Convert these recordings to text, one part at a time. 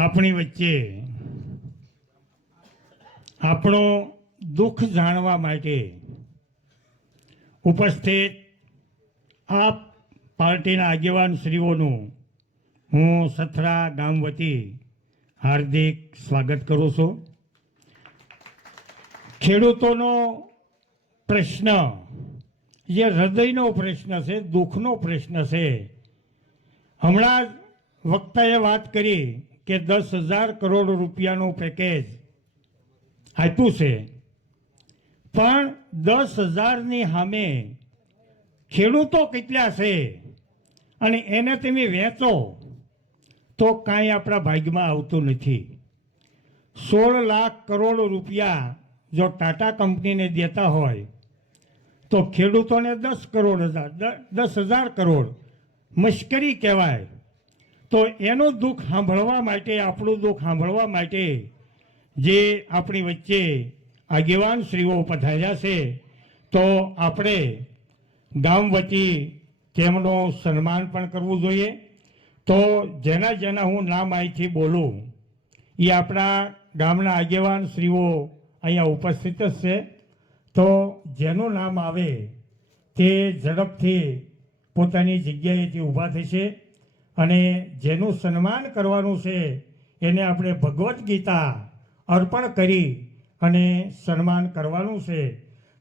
આપણી વચ્ચે આપણો દુઃખ જાણવા માટે ઉપસ્થિત આ પાર્ટીના આગેવાન શ્રીઓનું હું સથરા ગામ વતી હાર્દિક સ્વાગત કરું છું. ખેડૂતોનો પ્રશ્ન, જે હૃદયનો પ્રશ્ન છે, દુઃખનો પ્રશ્ન છે, હમણાં જ વક્તાએ વાત કરી કે દસ હજાર કરોડ રૂપિયાનું પેકેજ આપ્યું છે. પણ દસ હજારની સામે ખેડૂતો કેટલા છે? અને એને તમે વેચો તો કાંઈ આપણા ભાગમાં આવતું નથી. સોળ લાખ કરોડ રૂપિયા જો ટાટા કંપનીને દેતા હોય તો ખેડૂતોને દસ કરોડ હજાર દસ હજાર કરોડ મશ્કરી કહેવાય. તો એનું દુઃખ સાંભળવા માટે, આપણું દુઃખ સાંભળવા માટે જે આપણી વચ્ચે આગેવાન શ્રીઓ પધાર્યા છે, તો આપણે ગામ વતી તેમનું સન્માન પણ કરવું જોઈએ. તો જેના જેના હું નામ અહીંથી બોલું, એ આપણા ગામના આગેવાન શ્રીઓ અહીંયા ઉપસ્થિત જ છે. તો જેનું નામ આવે તે ઝડપથી પોતાની જગ્યાએથી ઊભા થશે. અને જેનું સન્માન કરવાનું છે, એને આપણે ભગવદ્ ગીતા અર્પણ કરી અને સન્માન કરવાનું છે.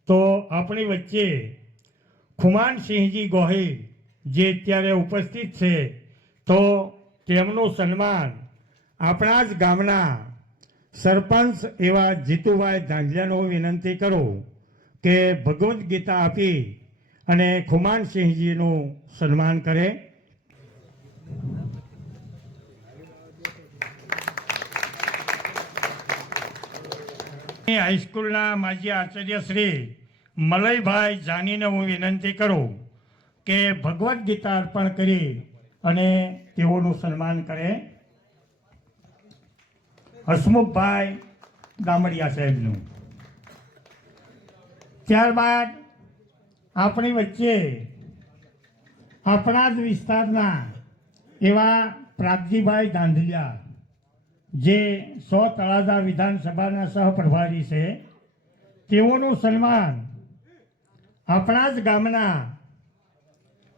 તો આપણી વચ્ચે ખુમાનસિંહજી ગોહિલ જે અત્યારે ઉપસ્થિત છે, તો તેમનું સન્માન આપણા જ ગામના સરપંચ એવા જીતુભાઈ ધાંધિયાનો વિનંતી કરું કે ભગવદ્ ગીતા આપી અને ખુમાનસિંહજીનું સન્માન કરે. હાઈસ્કૂલના માજી આચાર્ય શ્રી મલયભાઈ જાનીને હું વિનંતી કરું કે ભગવદ્ ગીતા અર્પણ કરી અને તેઓનું સન્માન કરે. હસમુખભાઈ દામડિયા સાહેબનું. ત્યારબાદ આપણી વચ્ચે આપણા જ વિસ્તારના એવા પ્રાગજીભાઈ ધાંધલિયા જે સો તળાજા વિધાનસભાના સહપ્રભારી છે, તેઓનું સન્માન આપણા જ ગામના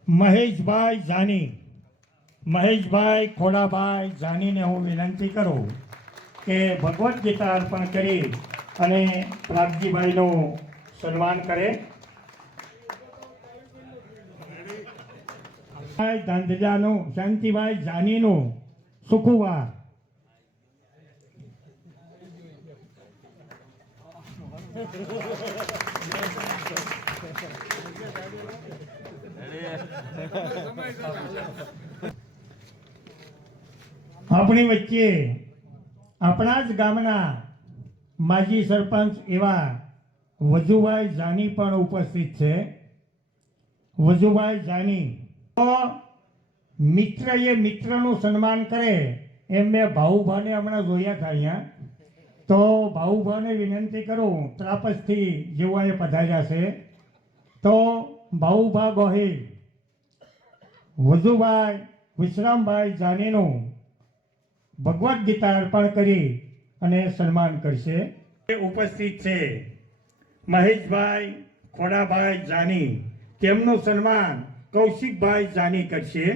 મહેશભાઈ જાની, મહેશભાઈ ખોડાભાઈ જાનીને હું વિનંતી કરું કે ભગવદ્ ગીતા અર્પણ કરી અને પ્રાગજીભાઈનું સન્માન કરે. ધાંધજાનું, શાંતિભાઈ જાનીનો સુખુવા આપણી વચ્ચે આપણા જ ગામના માજી સરપંચ એવા વજુભાઈ જાની પણ ઉપસ્થિત છે. વજુભાઈ જાની મિત્ર એ મિત્રનું સન્માન કરે એમ મેં ભાઉભાને હમણાં જોયા હતા અહીંયા. તો ભાઉભાને વિનંતી કરું, ત્રાપસથી જેવા એ પધાર્યા છે. તો ભાઉભા ગોહિલ, વજુભાઈ વિશ્રામભાઈ જાનીનું ભગવદ્ ગીતા અર્પણ કરી અને સન્માન કરશે. ઉપસ્થિત છે મહેશભાઈ ખોડાભાઈ જાની. તેમનું સન્માન કૌશિકભાઈ જાની કરશે.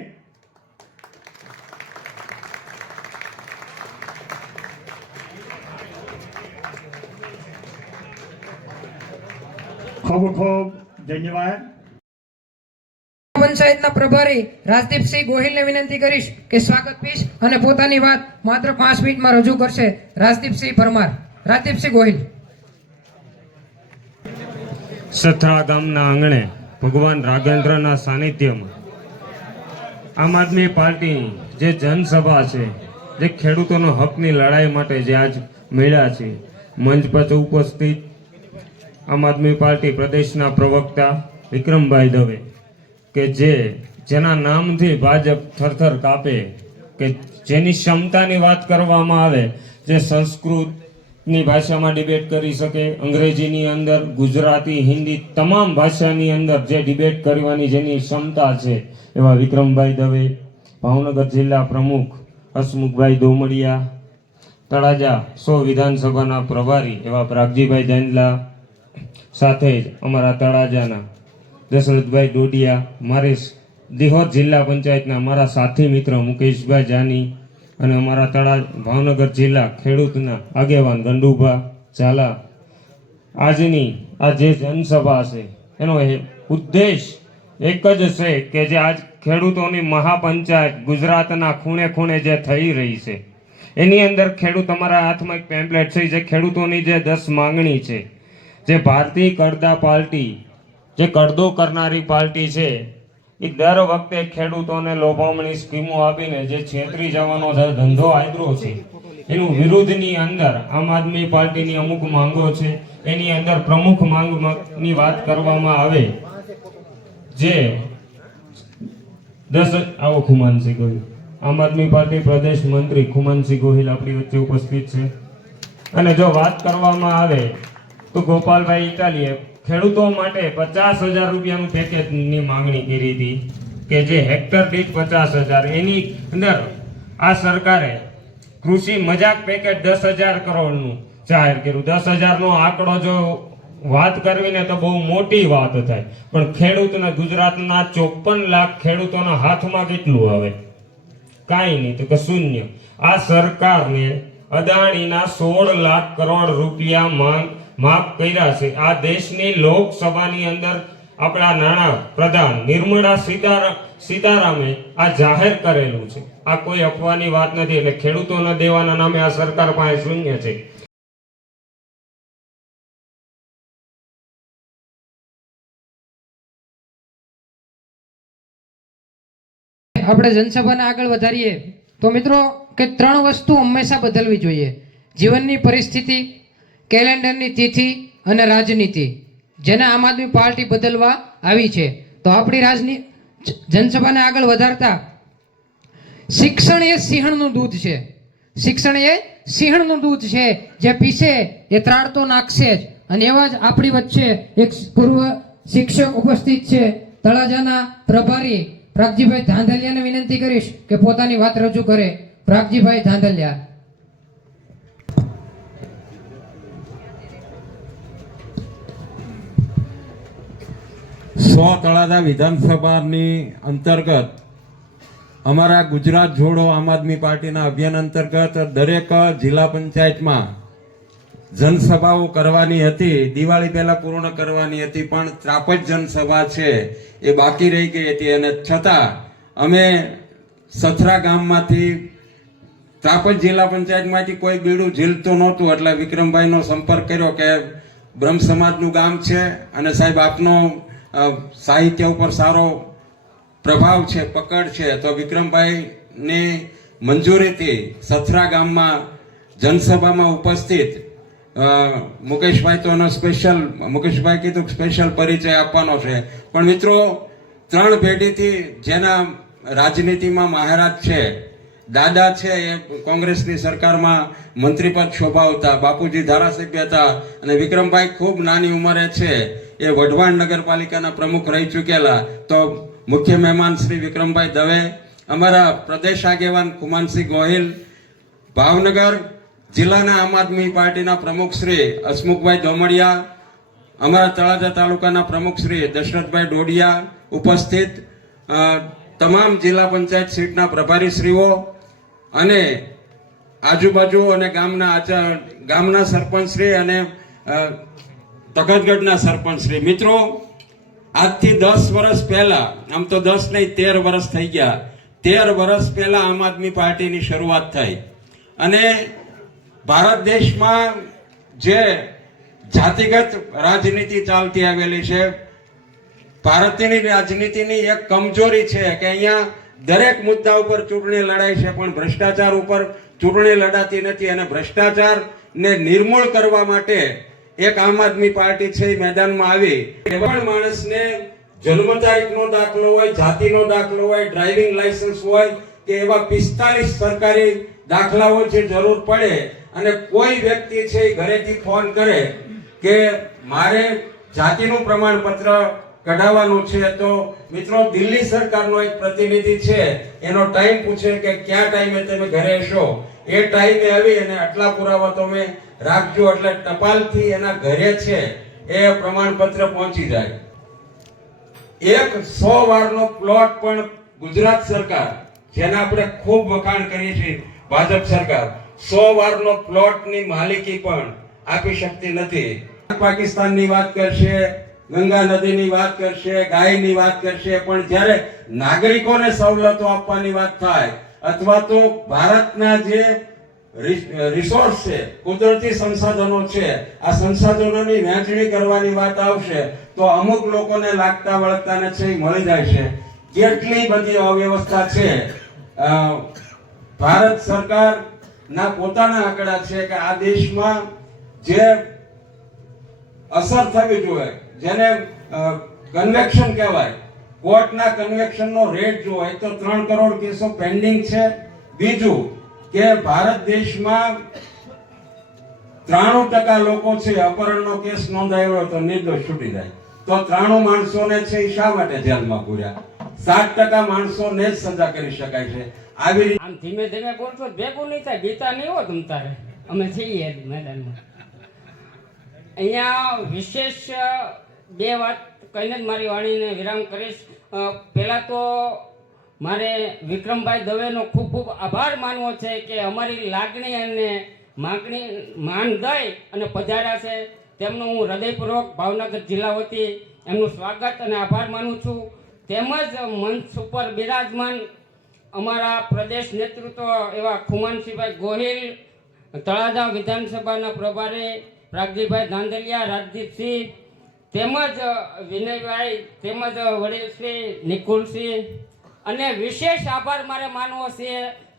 ખૂબ ખૂબ ધન્યવાદ. પંચાયતના પ્રભારી રાજદીપસિંહ ગોહિલને વિનંતી કરીશ કે સ્વાગત પીશ અને પોતાની વાત માત્ર પાંચ મિનિટમાં રજૂ કરશે રાજદીપસિંહ પરમાર. રાજદીપસિંહ ગોહિલ. સથરા ગામના આંગણે ભગવાન રાગેન્દ્રના સાનિધ્યમાં. આમ આદમી પાર્ટી જે જનસભા છે, જે ખેડૂતોનો હકની લડાઈ માટે જે આજ મળ્યા છે, મંચ પર ઉપસ્થિત આમ આદમી પાર્ટી પ્રદેશના પ્રવક્તા વિક્રમભાઈ દવે કે જે જેના નામથી ભાજપ થરથર કાપે, કે જેની ક્ષમતાની વાત કરવામાં આવે, જે સંસ્કૃતની ભાષામાં ડિબેટ કરી શકે. અંગ્રેજીની અંદર, ગુજરાતી, હિન્દી તમામ ભાષાની અંદર જે ડિબેટ કરવાની જેની ક્ષમતા છે, એવા વિક્રમભાઈ દવે, ભાવનગર જિલ્લા પ્રમુખ હસમુખભાઈ દોમડિયા તળાજા સો વિધાનસભાના પ્રભારી એવા પ્રાગજીભાઈ જાંજલા સાથે જ અમારા તળાજાના દશરથભાઈ ડોડિયા, મારે દિહોર જિલ્લા પંચાયતના મારા સાથી મિત્ર મુકેશભાઈ જાની અને અમારા તળા ભાવનગર જિલ્લા ખેડૂતના આગેવાન ગંડુભા ઝાલા. આજની આ જે જનસભા છે, એનો ઉદ્દેશ એક જ છે કે જે આજ ખેડૂતોની મહાપંચાયત ગુજરાતના ખૂણે ખૂણે જે થઈ રહી છે, એની અંદર ખેડૂત અમારા હાથમાં એક પેમ્પલેટ છે, જે ખેડૂતોની જે દસ માંગણી છે, જે ભારતીય કરદા પાર્ટી, જે કરદો કરનારી પાર્ટી છે એ દર વખતે ખેડૂતોને લોભામણી સ્કીમો આપીને જે છેતરી જવાનો ધંધો આદરો છે, એનું વિરુદ્ધની અંદર આમ આદમી પાર્ટીની અમુક માંગો છે, એની અંદર પ્રમુખ માંગની વાત કરવામાં આવે, જે દસ, આવો ખુમાનસિંહ ગોહિલ, આમ આદમી પાર્ટી પ્રદેશ મંત્રી ખુમાનસિંહ ગોહિલ આપણી વચ્ચે ઉપસ્થિત છે. અને જો વાત કરવામાં આવે, તો ગોપાલભાઈ ઇટાલીએ ખેડૂતો માટે પચાસ હજાર રૂપિયાનું પેકેજની માંગણી કરી હતી કે જે હેક્ટર દીઠ પચાસ હજાર. એની અંદર આ સરકારે કૃષિ મજાક પેકેજ દસ હજાર કરોડનું જાહેર કર્યું. દસ હજારનો આંકડો જો વાત કરવી ને તો બહુ મોટી વાત થાય. પણ ખેડૂતને ગુજરાતના ચોપન લાખ ખેડૂતોના હાથમાં કેટલું આવે? કાંઈ નહીં, તો કે શૂન્ય. આ સરકારને અદાણીના સોળ લાખ કરોડ રૂપિયા માંગ માફ કર્યા છે. આ દેશની લોકસભાની અંદર આપણા નાણાં પ્રધાન નિર્મળા સીતારા, સીતારામે આ જાહેર કરેલું છે. આ કોઈ અફવાની વાત નથી એટલે ખેડૂતોના દેવાના નામે આ સરકાર પાસે શૂન્ય છે. આપણે જનસભાને આગળ વધારીએ. તો મિત્રો, કે ત્રણ વસ્તુ હંમેશા બદલવી જોઈએ. જીવનની પરિસ્થિતિ કેલેન્ડરની તિથિ અને રાજનીતિ. જેને આમ આદમી પાર્ટી બદલવા આવી છે. તો આપણી રાજની જનસભાને આગળ વધારતા શિક્ષણ એ સિંહણનું દૂધ છે. શિક્ષણ એ સિંહણનું દૂધ છે. જે પીસે, એ ત્રાળ તો નાખશે જ. અને એવા જ આપણી વચ્ચે એક પૂર્વ શિક્ષક ઉપસ્થિત છે, તળાજાના પ્રભારી પ્રાગજીભાઈ ધાંધલિયાને વિનંતી કરીશ કે પોતાની વાત રજૂ કરે. પ્રાગજીભાઈ ધાંધલિયા. સો તળાજા વિધાનસભાની અંતર્ગત અમારા ગુજરાત જોડો આમ આદમી પાર્ટીના અભિયાન અંતર્ગત દરેક જિલ્લા પંચાયતમાં જનસભાઓ કરવાની હતી, દિવાળી પહેલાં પૂર્ણ કરવાની હતી, પણ ત્રાપજ જનસભા છે એ બાકી રહી ગઈ હતી અને છતાં અમે સથરા ગામમાંથી ત્રાપજ જિલ્લા પંચાયતમાંથી કોઈ બીડું ઝીલતું નહોતું, એટલે વિક્રમભાઈનો સંપર્ક કર્યો કે બ્રહ્મ સમાજનું ગામ છે અને સાહેબ આપનો સાહિત્ય ઉપર સારો પ્રભાવ છે, પકડ છે, તો વિક્રમભાઈની મંજૂરીથી સથરા ગામમાં જનસભામાં ઉપસ્થિત મુકેશભાઈ તો એનો સ્પેશિયલ મુકેશભાઈ કીધું સ્પેશિયલ પરિચય આપવાનો છે. પણ મિત્રો, ત્રણ પેઢીથી જેના રાજનીતિમાં મહારાજ છે દાદા છે એ કોંગ્રેસની સરકારમાં મંત્રીપદ શોભાવતા, બાપુજી ધારાસભ્ય હતા અને વિક્રમભાઈ ખૂબ નાની ઉંમરે છે. એ વઢવાણ નગરપાલિકાના પ્રમુખ રહી ચૂકેલા. તો મુખ્ય મહેમાન શ્રી વિક્રમભાઈ દવે, અમારા પ્રદેશ આગેવાન કુમાનસિંહ ગોહિલ, ભાવનગર જિલ્લાના આમ આદમી પાર્ટીના પ્રમુખ શ્રી હસમુખભાઈ દોમડિયા અમારા તળાજા તાલુકાના પ્રમુખ શ્રી દશરથભાઈ ડોડિયા ઉપસ્થિત તમામ જિલ્લા પંચાયત સીટના પ્રભારીશ્રીઓ અને આજુબાજુ અને ગામના આચાર, ગામના સરપંચશ્રી અને તખતગઢના સરપંચશ્રી મિત્રો, આજથી દસ વર્ષ પહેલા, આમ તો દસ નહીં, તેર વર્ષ થઈ ગયા. તેર વર્ષ પહેલા આમ આદમી પાર્ટીની શરૂઆત થઈ. અને ભારત દેશમાં જે જાતિગત રાજનીતિ ચાલતી આવેલી છે ભારતની રાજનીતિની એક કમજોરી છે કે અહીંયા દરેક મુદ્દા ઉપર ચૂંટણી લડાય છે, પણ ભ્રષ્ટાચાર ઉપર ચૂંટણી લડાતી નથી અને ભ્રષ્ટાચારને નિર્મૂળ કરવા માટે એક આમ આદમી પાર્ટી છે એ મેદાનમાં આવી. પણ માણસને જન્મ તારીખનો દાખલો હોય, જાતિનો દાખલો હોય, ડ્રાઇવિંગ લાયસન્સ હોય, કે એવા પિસ્તાલીસ સરકારી દાખલાઓ જે જરૂર પડે. અને કોઈ વ્યક્તિ છે એ ઘરેથી ફોન કરે કે મારે જાતિનું પ્રમાણપત્ર કઢાવવાનું છે. તો મિત્રો, દિલ્હી સરકારનો એક પ્રતિનિધિ છે. એનો ટાઈમ પૂછે કે કયા ટાઈમે તમે ઘરે હશો? એ ટાઈમે આવી અને આટલા પુરાવા તમે રાખજો. એટલે ટપાલથી એના ઘરે છે એ પ્રમાણપત્ર પહોંચી જાય. એક સો વારનો પ્લોટ પણ ગુજરાત સરકાર, જેના આપણે ખૂબ વખાણ કરીએ છીએ, ભાજપ સરકાર, સો વારનો પ્લોટની માલિકી પણ આપી શકતી નથી. પાકિસ્તાનની વાત કરશે ગંગા નદીની વાત કરશે, ગાયની વાત કરશે, પણ જ્યારે નાગરિકોને સવલતો આપવાની વાત થાય, અથવા તો ભારતના જે રિસોર્સ છે, કુદરતી સંસાધનો છે, આ સંસાધનોની વહેંચણી કરવાની વાત આવશે, તો અમુક લોકોને લાગતા વળગતાને છે મળી જાય છે. કેટલી બધી અવ્યવસ્થા છે ભારત સરકારના પોતાના આંકડા છે કે આ દેશમાં જે અસર થવી જોઈએ જેને કન્વેક્શન કહેવાય. કોર્ટના કન્વેક્શનનો રેટ જો હોય તો ત્રણ કરોડ કેસો પેન્ડિંગ છે. બીજું કે ભારત દેશમાં ત્રાણું ટકા લોકો છે અપહરણનો કેસ નોંધાયો હોય તો નિર્દોષ છૂટી જાય. તો ત્રાણું માણસોને છે એ શા માટે જેલમાં પૂર્યા? સાત ટકા માણસોને જ સજા કરી શકાય છે. આવી રીતે ધીમે ધીમે બોલશો ભેગું નહીં થાય, ગીતા નહીં હો તમ તારે. અમે છીએ મેદાનમાં. અહીંયા વિશેષ બે વાત કહીને જ મારી વાણીને વિરામ કરીશ. પહેલાં તો મારે વિક્રમભાઈ દવેનો ખૂબ ખૂબ આભાર માનવો છે કે અમારી લાગણી અને માગણી માન દઈ અને પધાર્યા છે. તેમનો હું હૃદયપૂર્વક ભાવનગર જિલ્લા વતી એમનું સ્વાગત અને આભાર માનું છું. તેમજ મંચ ઉપર બિરાજમાન અમારા પ્રદેશ નેતૃત્વ એવા ખુમાનસિંહભાઈ ગોહિલ, તળાજા વિધાનસભાના પ્રભારી પ્રાગજીભાઈ ધાંધલિયા, રાજદીપસિંહ તેમજ વિનયભાઈ તેમજ વડીલશ્રી નિકુલસિંહ અને વિશેષ આભાર મારે માનવો છે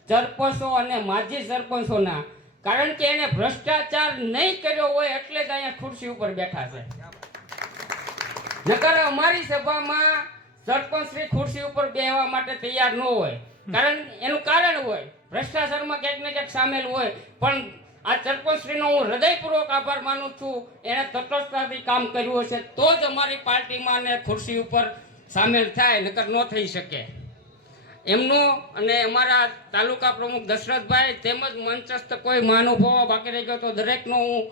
સરપંચો અને માજી સરપંચોના. કારણ કે એને ભ્રષ્ટાચાર નહીં કર્યો હોય એટલે જ અહીંયા ખુરશી ઉપર બેઠા છે. નકર અમારી સભામાં સરપંચ શ્રી ખુરશી ઉપર બેહવા માટે તૈયાર ન હોય. કારણ એનું કારણ હોય. ભ્રષ્ટાચારમાં ક્યાંક ને ક્યાંક સામેલ હોય. પણ આ સરપંચશ્રીનો હું હૃદયપૂર્વક આભાર માનું છું. એણે તટસ્થતાથી કામ કર્યું હશે, તો જ અમારી પાર્ટીમાં ને ખુરશી ઉપર સામેલ થાય, નકર ન થઈ શકે. એમનો અને અમારા તાલુકા પ્રમુખ દશરથભાઈ તેમજ મંચસ્થ કોઈ મહાનુભાવો બાકી રહી ગયો તો દરેકનો હું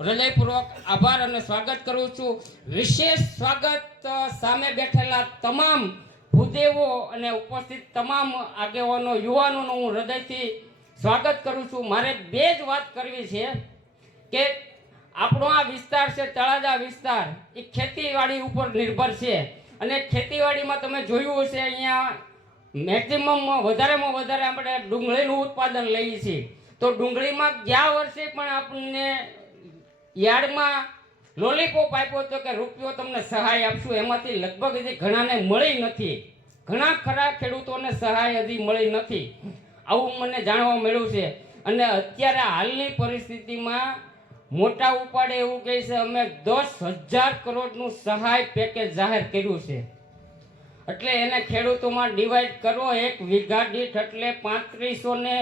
હૃદયપૂર્વક આભાર અને સ્વાગત કરું છું. વિશેષ સ્વાગત સામે બેઠેલા તમામ ભૂદેવો અને ઉપસ્થિત તમામ આગેવાનો, યુવાનોનો હું હૃદયથી સ્વાગત કરું છું. મારે બે જ વાત કરવી છે કે આપણો આ વિસ્તાર છે, તળાજા વિસ્તાર, એ ખેતીવાડી ઉપર નિર્ભર છે. અને ખેતીવાડીમાં તમે જોયું હશે અહીંયા મેક્સિમમ વધારેમાં વધારે આપણે ડુંગળીનું ઉત્પાદન લઈએ છીએ. તો ડુંગળીમાં ગયા વર્ષે પણ આપણને યાર્ડમાં લોલીપોપ આપ્યો હતો કે રૂપિયો તમને સહાય આપશું. એમાંથી લગભગ હજી ઘણાને મળી નથી. ઘણા ખરા ખેડૂતોને સહાય હજી મળી નથી. આવું મને જાણવા મળ્યું છે. અને અત્યારે હાલની પરિસ્થિતિમાં મોટા ઉપાડે એવું કહે છે, અમે દસ હજાર કરોડનું સહાય પેકેજ જાહેર કર્યું છે. એટલે એને ખેડૂતોમાં ડિવાઈડ કરો, એક વીઘા દીઠ એટલે પાંત્રીસો ને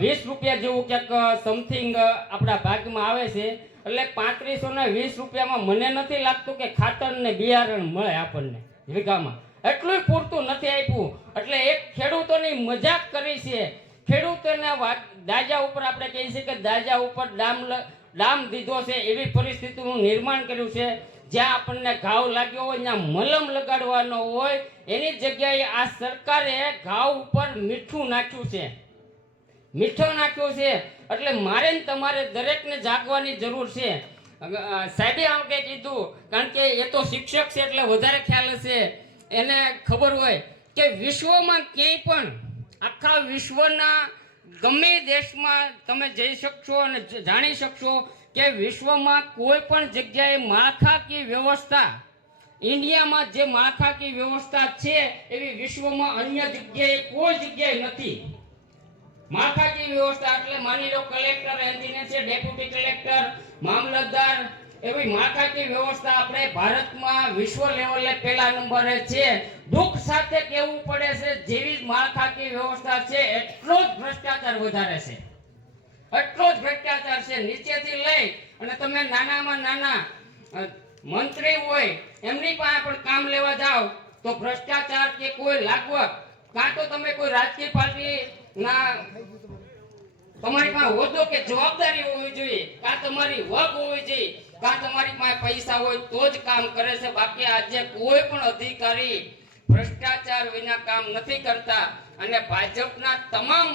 વીસ રૂપિયા જેવું ક્યાંક સમથિંગ આપણા ભાગમાં આવે છે. એટલે પાંત્રીસો ને વીસ રૂપિયામાં મને નથી લાગતું કે ખાતર ને બિયારણ મળે આપણને વીઘામાં. એટલું પૂરતું નથી આપ્યું. એટલે એક ખેડૂતોની મજાક કરી છે. ખેડૂતોને દાજા ઉપર આપણે કહીએ છીએ કે દાજા ઉપર ડામ ડામ દીધો છે એવી પરિસ્થિતિનું નિર્માણ કર્યું છે. જ્યાં આપણને ઘાવ લાગ્યો હોય, ત્યાં મલમ લગાડવાનો હોય, એની જગ્યાએ આ સરકારે ઘાવ ઉપર મીઠું નાખ્યું છે. મીઠો નાખ્યો છે. એટલે મારે તમારે દરેકને જાગવાની જરૂર છે. સાહેબે આમ કંઈ કીધું, કારણ કે એ તો શિક્ષક છે એટલે વધારે ખ્યાલ હશે. એને ખબર હોય કે વિશ્વમાં ક્યાંય પણ આખા વિશ્વના ગમે દેશમાં તમે જઈ શકશો અને જાણી શકશો કે વિશ્વમાં કોઈ પણ જગ્યાએ માળખાકીય વ્યવસ્થા, ઇન્ડિયામાં જે માળખાકીય વ્યવસ્થા છે એવી વિશ્વમાં અન્ય જગ્યાએ કોઈ જગ્યાએ નથી. માળખાકીય વ્યવસ્થા એટલે માની લો કલેક્ટર એન્જિનિયર છે, ડેપ્યુટી કલેક્ટર, મામલતદાર એવી માળખાકીય વ્યવસ્થા આપણે ભારતમાં વિશ્વ લેવલે પહેલા નંબરે છે. દુઃખ સાથે કહેવું પડે છે? જેવી જ માળખાકીય વ્યવસ્થા છે, એટલો જ ભ્રષ્ટાચાર વધારે છે. એટલો જ ભ્રષ્ટાચાર છે. નીચેથી લઈ અને તમે નાનામાં નાના મંત્રી હોય, એમની પાસે પણ કામ લેવા જાઓ, તો ભ્રષ્ટાચાર કે કોઈ લાગવગ, કાં તો તમે કોઈ રાજકીય પાર્ટી ના તમારી પાસે હોદ્દો કે જવાબદારી હોવી જોઈએ, કાં તમારી વગ હોવી જોઈએ કાં તમારી પાસે પૈસા હોય તો જ કામ કરે છે. બાકી આજે કોઈ પણ અધિકારી ભ્રષ્ટાચાર વિના કામ નથી કરતા. અને ભાજપના તમામ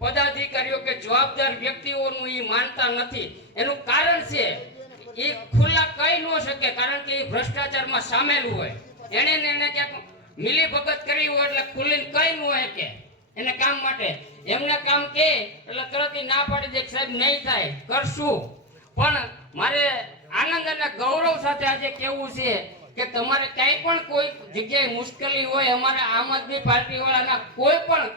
પદાધિકારીઓ કે જવાબદાર વ્યક્તિઓનું એ માનતા નથી. એનું કારણ છે એ ખુલ્લા કહી ન શકે કારણ કે એ ભ્રષ્ટાચારમાં સામેલ હોય. એને ને એને મિલી ભગત કરી હોય એટલે ખુલ્લીને કહી ન હોય કે એને કામ માટે. એમને કામ કે એટલે તરત ના પાડી દે સાહેબ નહીં થાય. કરશું. પણ મારે આનંદ અને ગૌરવ સાથે આજે કેવું છે કે તમારે ક્યાંય પણ કોઈ જગ્યાએ મુશ્કેલી હોય, અમારા આમ આદમી પાર્ટી વાળાના કોઈ પણ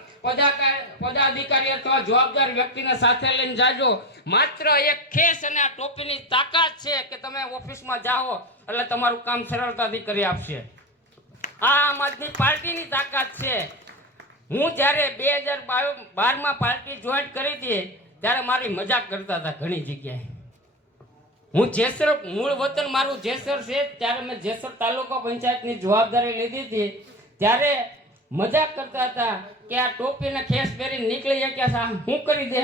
પદાધિકારી અથવા જવાબદાર વ્યક્તિને સાથે લઈને જાજો. માત્ર એક ખેસ અને આ ટોપીની તાકાત છે કે તમે ઓફિસમાં જાઓ, એટલે તમારું કામ સરળતાથી કરી આપશે. આ આમ આદમી પાર્ટીની તાકાત છે. હું જ્યારે બે હજાર બારમાં પાર્ટી જોઈન કરી હતી, ત્યારે મારી મજાક કરતા હતા ઘણી જગ્યાએ. હું જેસર મૂળ વતન મારું જેસર છે, ત્યારે મેં જેસર તાલુકા પંચાયતની જવાબદારી લીધી હતી, ત્યારે મજાક કરતા હતા કે આ ટોપીને ખેસ પહેરીને નીકળી શક્યા હું કરી દે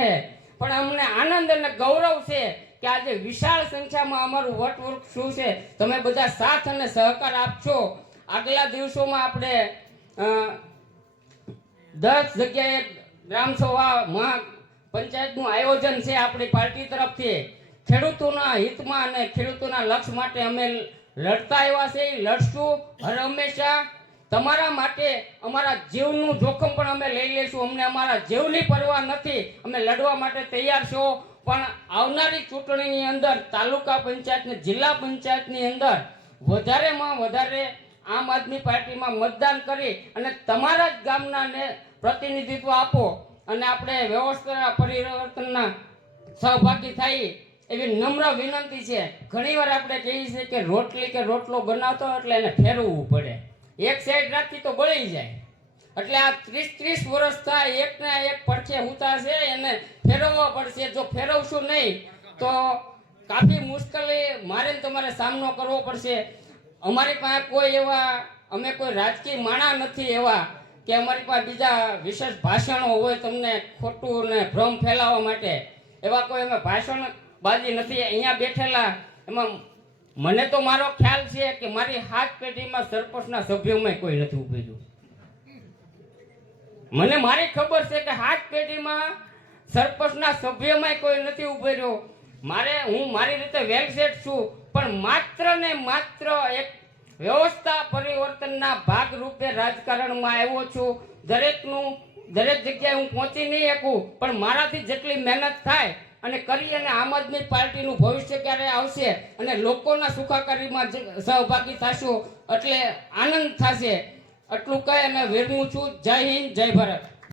પણ અમને આનંદ અને ગૌરવ છે કે આજે વિશાળ સંખ્યામાં અમારું વટવૃક્ષ શું છે, તમે બધા સાથ અને સહકાર આપશો. આગલા દિવસોમાં આપણે દસ જગ્યાએ ગ્રામસભા મહા પંચાયતનું આયોજન છે આપણી પાર્ટી તરફથી. ખેડૂતોના હિતમાં અને ખેડૂતોના લક્ષ્ય માટે અમે લડતા આવ્યા છે, લડશું હર હંમેશા તમારા માટે અમારા જીવનું જોખમ પણ અમે લઈ લઈશું. અમને અમારા જીવની પરવા નથી. અમે લડવા માટે તૈયાર છો. પણ આવનારી ચૂંટણીની અંદર, તાલુકા પંચાયત ને જિલ્લા પંચાયતની અંદર વધારેમાં વધારે આમ આદમી પાર્ટીમાં મતદાન કરી અને તમારા જ ગામના ને પ્રતિનિધિત્વ આપો અને આપણે વ્યવસ્થા પરિવર્તનના સહભાગી થાય એવી નમ્ર વિનંતી છે. ઘણીવાર આપણે કહીએ છીએ કે રોટલી કે રોટલો બનાવતો એટલે એને ફેરવવું પડે. એક સાઈડ રાખી તો ગળી જાય. એટલે આ ત્રીસ ત્રીસ વર્ષ થાય એક ને એક પડખે ઉતારશે એને ફેરવવો પડશે. જો ફેરવશું નહીં, તો કાફી મુશ્કેલી મારે તમારે સામનો કરવો પડશે. અમારી પાસે કોઈ એવા, અમે કોઈ રાજકીય માણા નથી એવા કે અમારી પાસે બીજા વિશેષ ભાષણો હોય તમને ખોટું ને ભ્રમ ફેલાવવા માટે. એવા કોઈ અમે ભાષણ બાજી નથી, અહીંયા બેઠેલા. એમાં મને તો મારો ખ્યાલ છે કે મારી હાથ પેઢીમાં સરપંચના સભ્યોમાં કોઈ નથી ઉભેલું મને મારી ખબર છે કે હાથ પેઢીમાં સરપંચના સભ્યમાં કોઈ નથી ઊભો રહ્યો. મારે, હું મારી રીતે વેલસેટ છું, પણ માત્ર ને માત્ર એક વ્યવસ્થા પરિવર્તનના ભાગ રૂપે રાજકારણમાં આવ્યો છું. દરેકનું, દરેક જગ્યાએ હું પહોંચી નહીં શકું, પણ મારાથી જેટલી મહેનત થાય અને કરી અને આમ આદમી પાર્ટીનું ભવિષ્ય ક્યારે આવશે અને લોકોના સુખાકારીમાં સહભાગી થશું એટલે આનંદ થશે, એટલું કહી અને વિરમું છું. જય હિન્દ, જય ભારત.